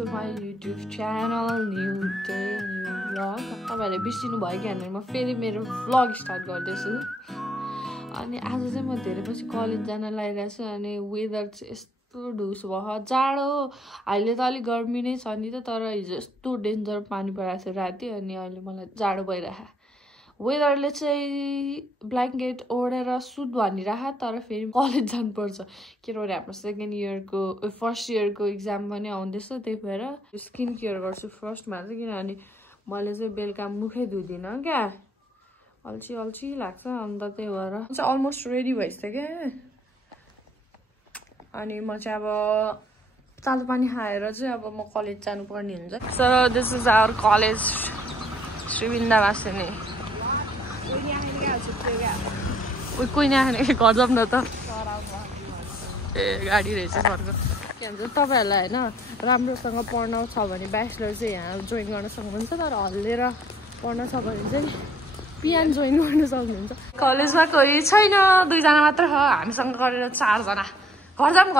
to my YouTube channel, new day, new vlog. तपाईहरुले बिर्सिनु भयो कि हैन म फेरि मेरो vlog स्टार्ट गर्दैछु अनि आज चाहिँ म धेरै पछि कलेज जान लागिरहेको छु अनि वेदर चाहिँ यस्तो ढुस भयो जाडो अहिले त अलि गर्मी नै छ नि त तर हिजो यस्तो डेन्जर पानी परेको थियो राति अनि अहिले मलाई जाडो भइरहेको वेदरले चाहिँ ब्ल्याङ्केट ओढेर सुत भनिरहेको तर फेरि कलेज जानुपर्छ किनभने हाम्रो सेकेन्ड इयरको फर्स्ट इयरको एक्जाम पनि आउँदैछ त्यही भएर स्किन केयर गर्छु फर्स्टमा चाहिँ किनभने मैले चाहिँ बेलुका मुखै धुदिनँ क्या अल्छी अल्छी लाग्छ अन्त त्यही भएर चाहिँ अलमोस्ट रेडी भइसक्यो अनि म चाहिँ अब तातो पानी खाएर चाहिँ अब म कलेज जानुपर्ने हुन्छ so this is our college Shreebindabasini कोही नआने घर जाऊँ न त ए गाडी रहेछ घरको के भन्छ तपाईँहरूलाई होइन राम्रोसँग पढ्न छ भने ब्याचलर चाहिँ यहाँ जोइन गर्न सक्नुहुन्छ तर हल्लेर पढ्न छ भने चाहिँ पियान जोइन गर्न सक्नुहुन्छ कलेजमा कोही छैन दुईजना मात्र छ हामीसँग गरेर चारजना घर जाऊँ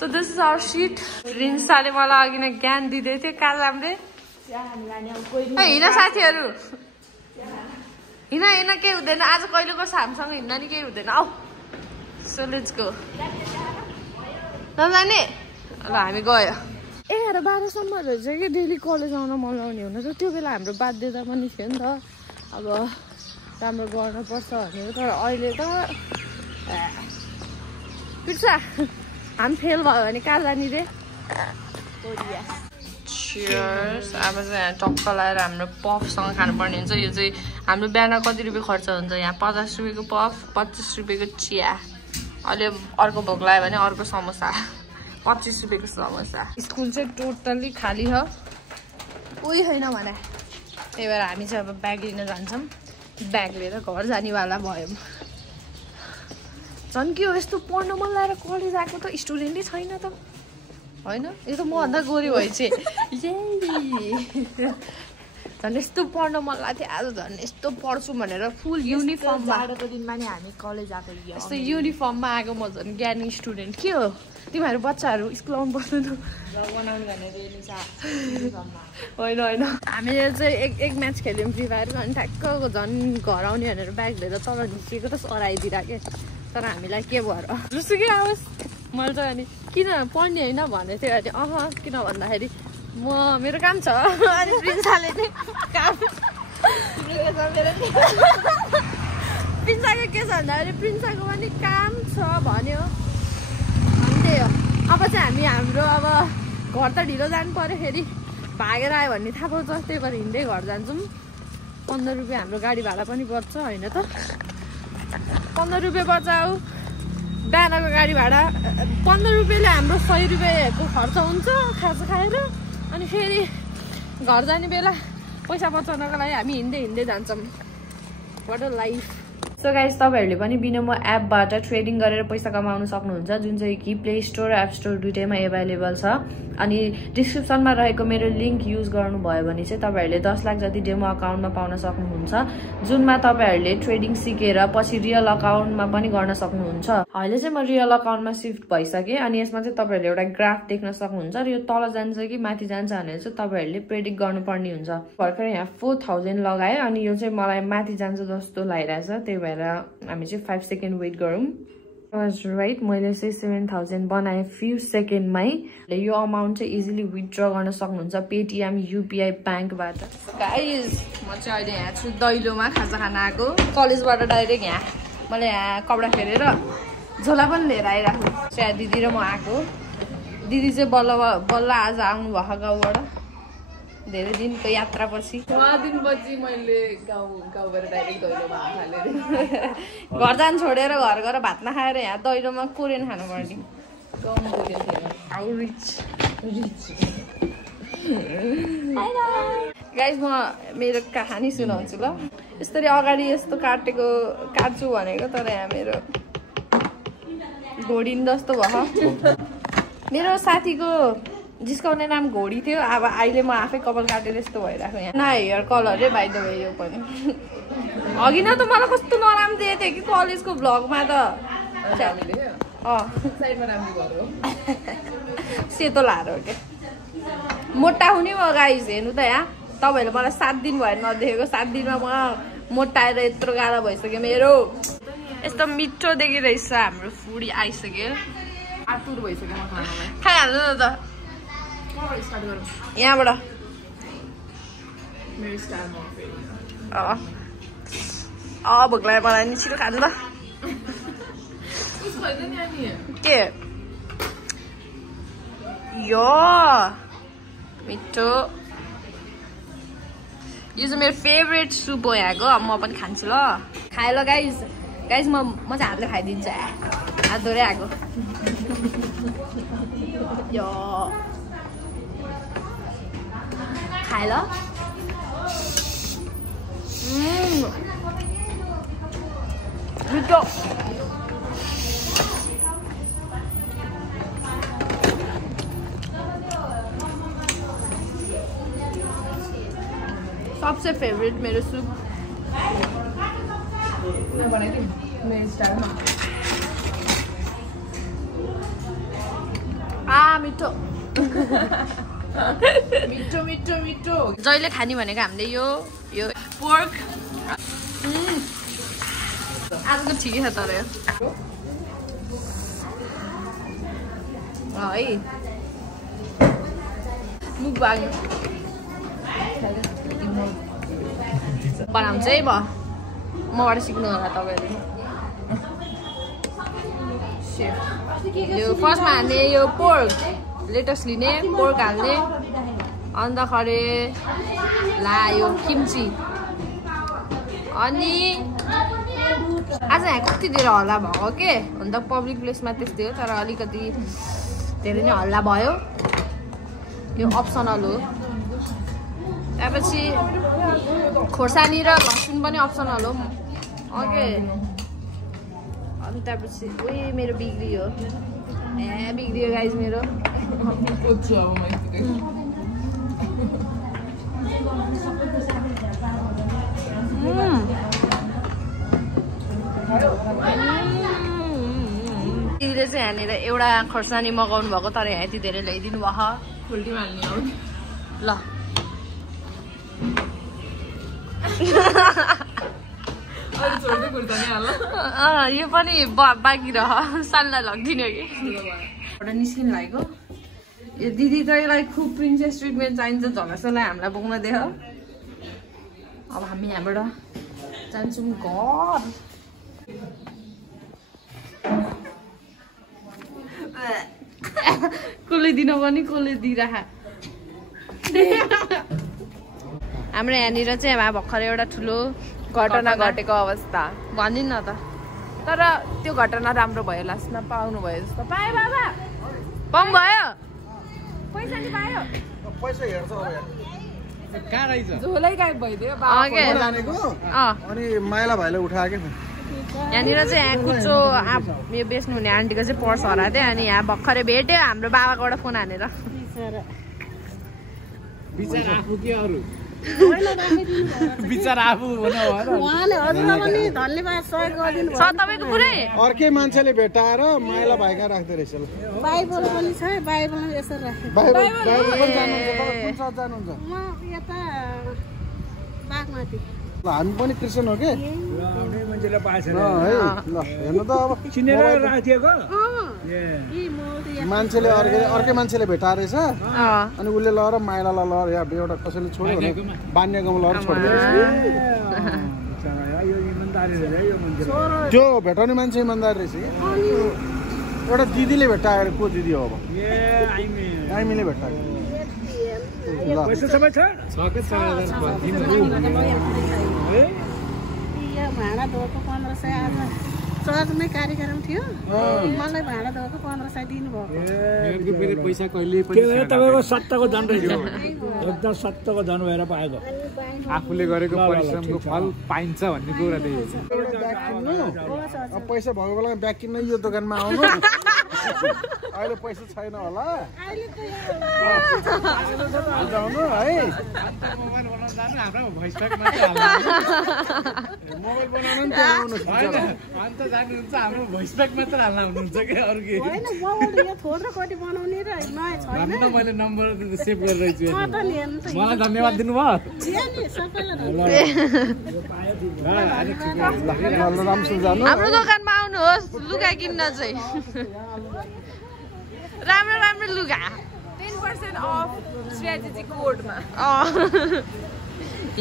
so this is our seat रिन्साले मलाई अघि नै ज्ञान दिँदै थियो कहाँ जाऊँ रे हिँड साथीहरू हिँड केही हुँदैन आज कहिलेको हामीसँग हिँड्न नि केही हुँदैन आऊ सो लेट्स गो नजाने ल हामी गयो 11-12सम्म रहेछ कि डेली कलेज आउन मन लाउने हुन त त्यो बेला हाम्रो बाध्यता पनि थियो नि त अब राम्रो गर्नुपर्छ भनेर तर अहिले त पिर्छ हामी फेल भयो भने कहाँ जाने रे चियर्स अब चाहिँ यहाँ टक्क लगाएर हाम्रो पफसँग खानुपर्ने हुन्छ यो चाहिँ हाम्रो बिहान कति रुपियाँ खर्च हुन्छ यहाँ 50 रुपियाँको पफ 25 रुपियाँको चिया अहिले अर्को भोक लाग्यो भने अर्को समोसा 25 रुपियाँको समोसा स्कुल चाहिँ टोटल्ली खाली छ कोही छैन भने त्यही भएर हामी चाहिँ अब ब्याग लिन जान्छौँ ब्याग लिएर घर जानेवाला भयौँ झन् के हो यस्तो पढ्न मन लागेर कलेज आएको त स्टुडेन्टै छैन त होइन यो त मभन्दा गोरी भएछ झन् यस्तो पढ्न मन लाग्थ्यो आज झन् यस्तो पढ्छु भनेर फुल युनिफर्ममा जाडोको दिनमा नि हामी कलेज आएको यस्तो युनिफर्ममा आएको म झन् ज्ञानी स्टुडेन्ट के हो तिमीहरू बच्चाहरू स्कुल आउनु पर्दैन होइन होइन हामीले चाहिँ एक म्याच खेल्यौँ फ्री फायर अनि ठ्याक्क झन् घर आउने भनेर ब्याग लिएर तल निस्किएको त सराइदिरहेको तर हामीलाई के भएर जसुकै आओस् मैले चाहिँ अनि किन पढ्ने होइन भनेको थियो अनि किन भन्दाखेरि मेरो काम छ अनि प्रिन्साले चाहिँ काम प्रिन्साको के छ भन्दाखेरि प्रिन्साको पनि काम छ भन्यो अनि त्यही हो अब चाहिँ हामी हाम्रो अब घर त ढिलो जानु पर्यो फेरि भागेर आयो भन्ने थाहा पाउँछ त्यही भएर हिँड्दै घर जान्छौँ 15 रुपियाँ हाम्रो गाडी भाडा पनि बच्छ होइन त 15 रुपियाँ बचाऊ बिहानको गाडी भाडा 15 रुपियाँले हाम्रो 100 रुपियाँको खर्च हुन्छ खाजा खाएर अनि फेरि घर जाने बेला पैसा बचाउनको लागि हामी हिँड्दै जान्छौँ what a life so guys तपाईहरुले पनि बिनमो एपबाट ट्रेडिङ गरेर पैसा कमाउन सक्नुहुन्छ जुन चाहिँ कि प्ले स्टोर र एप स्टोर दुईटैमा अवेलेबल छ अनि डिस्क्रिप्सनमा रहेको मेरो लिंक युज गर्नुभयो भने चाहिँ तपाईहरुले 10 लाख जति डेमो अकाउन्टमा पाउन सक्नुहुन्छ जुनमा तपाईहरुले ट्रेडिङ सिकेर पछि रियल अकाउन्टमा पनि गर्न सक्नुहुन्छ अहिले चाहिँ म रियल अकाउन्टमा शिफ्ट भइसके अनि यसमा चाहिँ तपाईहरुले एउटा ग्राफ देख्न सक्नुहुन्छ र यो तल जान्छ कि माथि जान्छ भनेर चाहिँ तपाईहरुले प्रेडिक्ट गर्नुपर्ने हुन्छ भर्खर यहाँ 4000 लगाए अनि यो चाहिँ मलाई माथि जान्छ जस्तो लागिरहेछ त्यही भएर हामी चाहिँ 5 सेकेन्ड वेट गरौँ राइट मैले चाहिँ 7000 बनाएँ फ्यु सेकेन्डमै यो अमाउन्ट चाहिँ इजिली विथड्र गर्न सक्नुहुन्छ पेटिएम युपिआई ब्याङ्कबाट गाइस म चाहिँ अहिले यहाँ छु दैलोमा खाजा खान आएको कलेजबाट डाइरेक्ट यहाँ मैले यहाँ कपडा फेरेर झोला पनि लिएर आइरहेको चाहिँ दिदी र म आएको दिदी चाहिँ बल्ल आज आउनु भएको गाउँबाट धेरै दिनको यात्रापछि दिनपछि मैले गाउँबाट डाइरेक्ट दैलोमा थालेँ घर जान छोडेर घर गएर भात नखाएर यहाँ दैलोमा कोरियन खानु पर्ने गाइस म मेरो कहानी सुनाउँछु ल यसरी अगाडि यस्तो काट्छु भनेको तर यहाँ मेरो घोडिन जस्तो भयो मेरो साथीको जिस्काउने नाम घोडी थियो अब अहिले म आफै कपाल काटेर यस्तो भइरहेको यहाँ न हेयर कलर रे बाइ द वे यो पनि अघि न त मलाई कस्तो नराम्रो दिएको थियो कि कलेजको भ्लगमा त साइडमा राम्रो गरौ सेतो लाएर हो के मोटा हुने भयो गाइस हेर्नु त यहाँ तपाईहरुले मलाई 7 दिन भयो नदेखेको 7 दिनमा म मोटाएर यत्रो गाह्रो भइसक्यो मेरो यस्तो मिठो देखिरहेछ हाम्रो फुडी आइसक्यो आतुर भइसक्यो म खानलाई खाइहाल्नु न त स्टार्ट गरौँ यहाँबाट मेरो स्टाइलमा भोक लाग्यो मलाई नि छिटो खानु त के यो मिठो यो चाहिँ मेरो फेभरेट सुप हो यहाँको अब म पनि खान्छु ल खाए ल गाइज गाइज म चाहिँ हातले खाइदिन्छु हात धोरै आएको यो खाए ल मिठो सबसे फेवरेट मेरो सुप मेरो स्टाइलमा मिठो मिठो मिठो मिठो जहिले खाने भनेको हामीले यो पोर्क आजको ठिकै छ तर है मुख बाग्यो बनाउँछ है मबाट सिक्नु होला तपाईँहरूले यो फर्स्टमा हाल्ने यो पोर्क लेटस लिने पोर्क हाल्ने अन्तखेरि यो किम्ची अनि आज यहाँ कति धेरै हल्ला भएको के अन्त पब्लिक प्लेसमा त्यस्तै हो तर अलिकति धेरै नै हल्ला भयो यो अप्सनल हो त्यसपछि खोर्सानी र लसुन पनि अप्सनल हो ओके अनि त्यसपछि उही मेरो बिग्रियो बिग्रियो गाइज मेरो दिदीले चाहिँ यहाँनिर एउटा खोर्सानी मगाउनु भएको तर यहाँ यति धेरै ल्याइदिनु भयो फुल्टीमा हाल्ने हो ल यो पनि बाँकी रह साललाई लगिदिनु कि एउटा निस्किनु लागेको यो दिदी तैँलाई खुब प्रिन्सेस ट्रिटमेन्ट चाहिन्छ झगसलाई हामीलाई बोक्न देख अब हामी यहाँबाट जान्छौँ घर कसले दिन पनि कसले दिइराख हाम्रो यहाँनिर चाहिँ भर्खर एउटा ठुलो घटना घटेको अवस्था भनिदिनु न त तर त्यो घटना राम्रो भयो लास्टमा पाउनु भयो जस्तो पायो बाबा पाउनु भयो पैसा नि पायो पैसा हेर्छ कहाँ रहेछ झोलै गायब भइदियो अनि माइला भाइले उठायो के यहाँनिर चाहिँ यहाँ कुचो यो बेच्नुहुने आन्टीको चाहिँ पर्स हराएको थियो अनि यहाँ भर्खरै भेट्यो हाम्रो बाबाकोबाट फोन हानेर तपाईँको पुरै अर्कै मान्छेले भेटाएर माइला भाइ कहाँ राख्दो रहेछ हामी पनि क्रिस्चियन हो कि हेर्नु त अब मान्छेले अर्कै मान्छेले भेटाएर रहेछ अनि उसले लगेर माइलालाई लगेर यहाँ एउटा कसैले छोड्यो भने बान्ने गाउँमा लगेर छोडिदियो त्यो भेटाउने मान्छे इमान्दार रहेछ एउटा दिदीले भेटाएर को दिदी हो अब आइमीले भेटायो पैसा सबै छ भाडा धोको 1500 आज चर्चमै कार्यक्रम थियो मलाई भाडा धोको 1500 दिनुभयो पैसा कहिले पनि तपाईको सत्तको धन रहेछ एकदम सत्तको धन भएर पाएको आफूले गरेको परिश्रमको फल पाइन्छ भन्ने कुरा त्यही हो पैसा भएको बेलामा ब्याग किन्न यो दोकानमा आउनु अहिले पैसा छैन होला अहिले त जाउनु है मोबाइल बनाउनु नि अन्त जानुहुन्छ हाम्रो भोइस प्याक मात्र हाल्न हुनुहुन्छ कि अरू के होइन मोबाइल यो थोड्रो कति बनाउने र नयाँ छैन भन्नु मैले नम्बर सेभ गरेर राख्छु म त नि हेर्नु त मलाई धन्यवाद दिनुभयो दिए नि सबैलाई हाम्रो दोकानमा आउनुहोस् लुगा किन्न चाहिँ राम्रो राम्रो लुगा 10% अफ स्ट्र्याटेजी कोडमा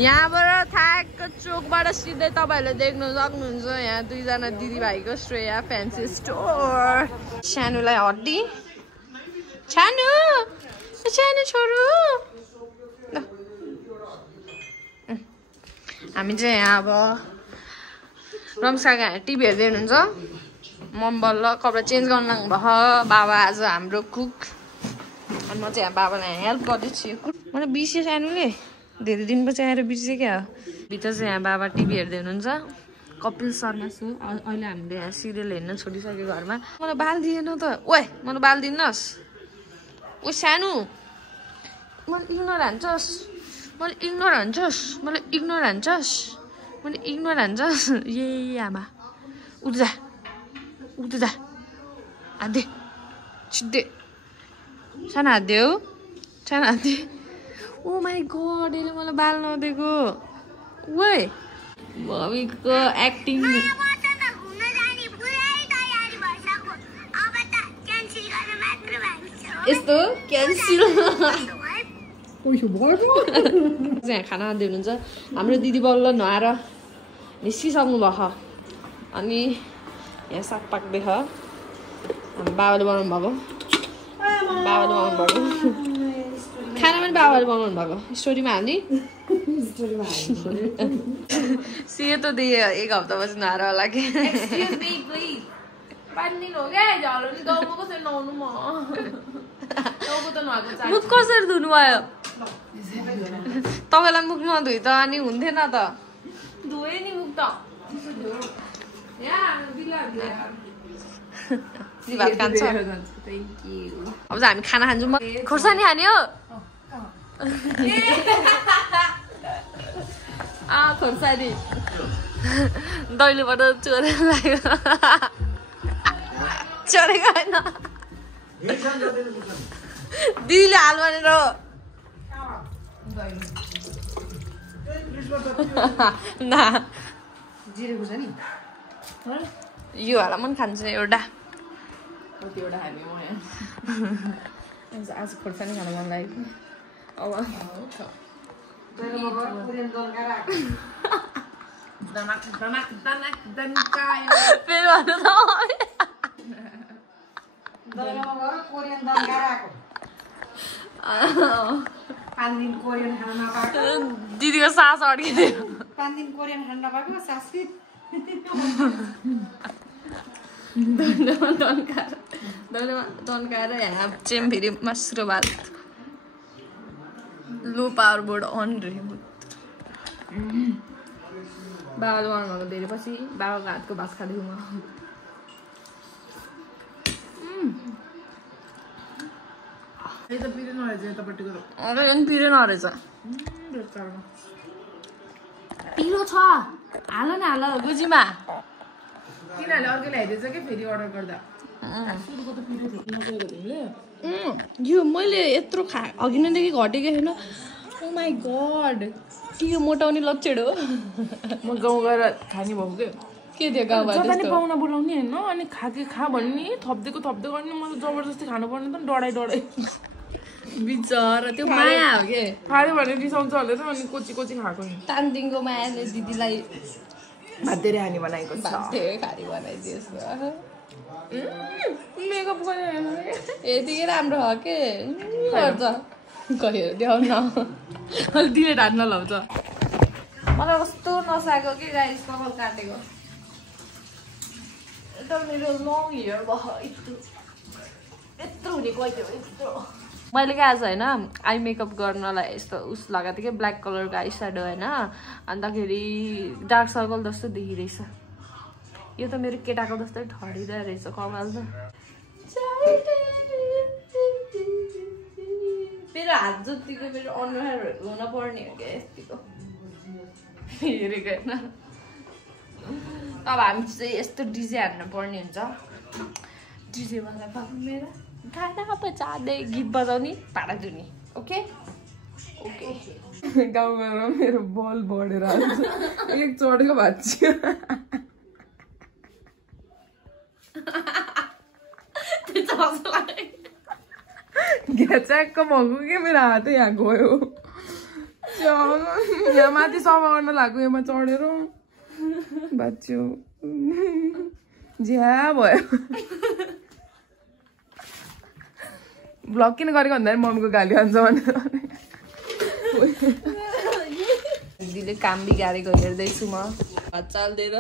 यहाँबाट थाकको चोकबाट सिधै तपाईँहरूले देख्नु सक्नुहुन्छ यहाँ दुईजना दिदीभाइको श्रेया फ्यान्सी स्टोर सानोलाई हड्डी सानो सानो छोरो हामी चाहिँ यहाँ अब रम्साका टिभी हेर्दै हुनुहुन्छ मम बल्ल कपडा चेन्ज गर्न लाग्नु भयो बाबा आज हाम्रो कुक अनि म चाहिँ यहाँ बाबालाई हेल्प गर्दैछु मलाई बिर्स्यो सानोले धेरै दिनपछि आएर बिर्स्यो क्या हो भित्र चाहिँ यहाँ बाबा टिभी हेर्दै हुनुहुन्छ कपिल शर्मा सो अहिले हामीले यहाँ सिरियल हेर्न छोडिसक्यो घरमा मलाई बाल दिएन त ओए मलाई बाल दिनुहोस् ओ सानो मलाई इग्नोर हान्छस् मलाई इग्नोर हान्छस् मलाई इग्नोर हान्छस् मैले इग्नोर हान्छस् ए आमा उठ जा हात छिट्दे सानो हात दे हौ सानो हात दे ओ माई गड यसले मलाई बाल नदिएको ओए भविको एक्टिङ यस्तो क्यान्सिल यहाँ खाना खाँदै हुनुहुन्छ हाम्रो दिदी बल्ल नुहाएर निस्किसक्नु भएको अनि यहाँ साग पाक्दैछ बाबाले बनाउनु भएको खाना पनि बाबाले बनाउनु भएको स्टोरीमा हाल्ने सेतो दिए एक हप्तापछि नुहाएर होला कि मुख कसरी धुनु भयो तपाईँलाई मुख नधुइ त अनि हुन्थेन त धोए नि मुख त भात खान्छ अब चाहिँ हामी खाना खान्छौँ खोर्सानी खाने हो खोर्सानी दैलोबाट चोरेर लाग्यो चोरेको होइन दिदीले हाल भनेर यो होला मन खान्छ एउटा आज खोर्सानी खानु मन लाग्यो अब फेरि दिदीको सास अड्किदियो 5 दिन कोरियन खान नपाएको सास तन्काएर यहाँ चाहिँ फेरि मस्रो भात लो पावर बोर्ड अन रह्यो बाबाले बनाउनु भएको धेरै पछि बाबाको हातको भात खाँदैछु म पिरो नरहेछ पिरो छ हाल न हाल गुजीमा किनभने अर्कोले हेरेछ कि फेरि अर्डर गर्दा यो मैले यत्रो अघि नैदेखि घटेको छैन ओ माई गड के यो मोटाउने लक्षण हो म गाउँ गएर खाने भएको के थियो गाउँमा जता नि पाहुना बोलाउने होइन अनि खाके खा भन्ने थप्दै गर्ने म जबरजस्ती खानुपर्ने त डढाइ बिचरा त्यो माया हो के खायो भने रिसाउँछ भनेर अनि कोची खाएको नि तानदिङको मायाले दिदीलाई भात धेरै खाने बनाएको छ खारी बनाइदिएछ मेकअप गरे यतिकै राम्रो हो के गर्छ गयो देखाउन दिने ढाड नलाउँछ मलाई कस्तो नसाएको के गाइस कपाल काटेको यता मेरो लङ हेयर भयो यत्रो हुने गइदियो यत्रो मैले क्या आज होइन आई मेकअप गर्नलाई यस्तो उस लगाएको थिएँ कि ब्ल्याक कलरको आई स्याडो होइन अन्तखेरि डार्क सर्कल जस्तो देखिरहेछ यो त मेरो केटाको जस्तै ठडिरहेको रहेछ कपाल त मेरो हात जतिको मेरो अनुहारहरू हुन पर्ने हो क्या यतिको हेरेको होइन अब हामी चाहिँ यस्तो डिजे हाल्न पर्ने हुन्छ डिजेवाला बाबु मेरो गाना बजाउँदै गीत बजाउने भाडा धुने ओके ओके गाउँ घरमा मेरो बल बढेर आउँछ एक चढेको भाँच्यो घ्याच्याक्क भएको के मेरो हातै यहाँ गयो यहाँ माथि सफा गर्न लाग्यो यहाँ चढेर भाँच्यो झ्या भयो भ्लग किन गरेको भन्दाखेरि मम्मीको गाली हान्छ भनेर दिदीले काम बिगारेको हेर्दैछु म चाल्दैन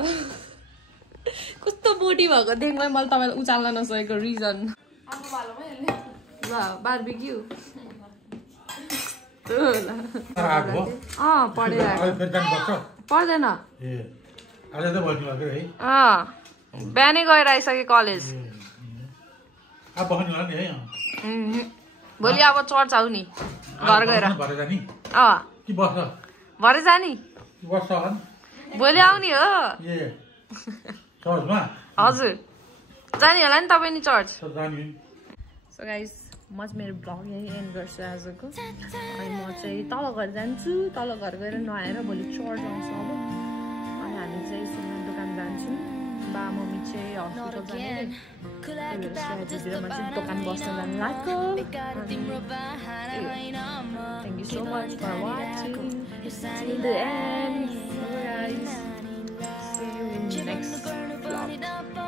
कस्तो बोडी भएको देख्मै मैले तपाईँलाई उचाल्न नसकेको रिजन बार्बिक्यू पर्दैन बिहानै गएर आइसकेँ कलेज भोलि अब चर्च आऊ नि घर गएर भरे जाने भोलि आउने हो हजुर जाने होला नि तपाईँ नि चर्च सो गाइस म चाहिँ मेरो ब्लग यही एन्ड गर्छु आजको अनि म चाहिँ तल घर जान्छु तल घर गएर नुहाएर भोलि चर्च आउँछ अब अनि हामी चाहिँ सुनमा दोकान जान्छौँ बा मम्मी चाहिँ हस्पिटल जाने दोकान बस्न जानु लाग्यो thank you so much for watching till the end guys see you in the next vlog